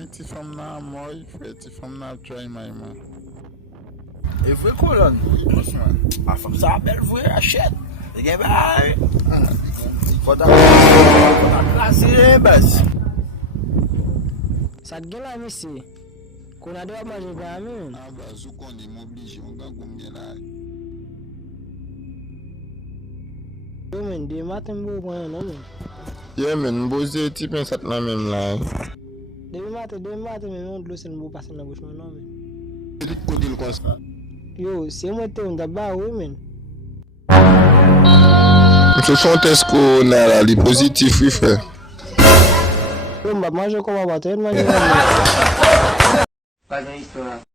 me ti fam nan moy, fwe ti fam nan try may man. E vwe kolon? A fam sa bel vwe, achet. E gen bay. Fota klasi bes. Sa gen la misi, kon a dewa manje pa amin. A ba, sou kon di m'oblije, mwen kan koum gen la. Yo men, de maten mbo kwen yon men. Ye men, mboze ti pen sat nan men la. De maten men yon dlosen mbo pasen na bouchman nan men. Dik kodil konsa. Yo, se mwen te yon daba we men. Mse son test ko nan la li pozitif wi fe. Yo mba manje kon mba bato, yon manje yon men.